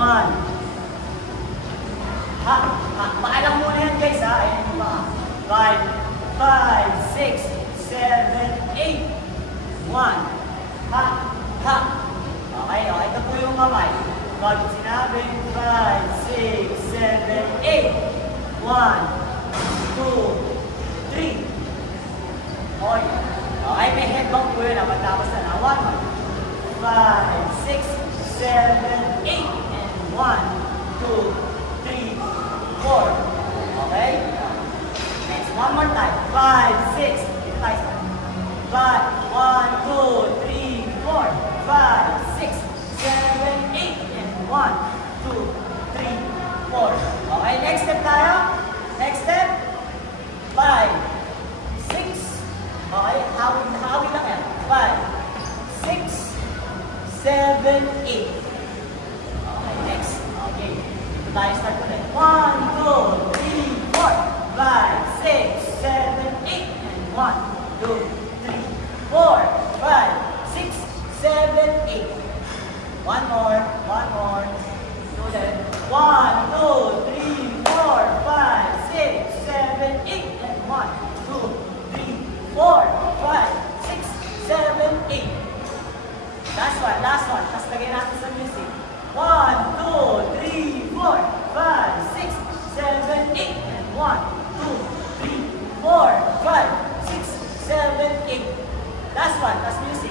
1. Ha, paalam muna yan guys ha. Ayan yung mga 5, 6, 7, 8. 1. Ha. Okay. Ito po yung kamay. Pag sinabi 5, 6, 7, 8. 1, 2, 3. Okay, may headbang po yun. Matapos na 1, 5, 6, 7, 8. And 1, 2, 3, 4. Okay? Next, one more time. 5, 6. Dito tayo sa 5, 1, 2, 3, 4. 5, 6, 7, 8. And 1, 2, 3, 4. Okay, next step tayo. Next step. 5, 6. Okay, hawi lang yan. 5, 6, 7, 8. Okay, next. Okay. Ito tayo start ulit. 1, 2, 3, 4. 5, 6, 7, 8. And 1, 2, 3, 4. 5, 6, 7, 8. One more. Do that. 1, 2, 3, 4. 5, 6, 7, 8. And 1, 2, 3, 4, 5, 6, 7, 8. Last one. Tapos lagyan natin sa music. 1, 2, 3, 4, 5, 6, 7, 8. And 1, 2, 3, 4, 5, 6, 7, 8. Last one. Tapos music.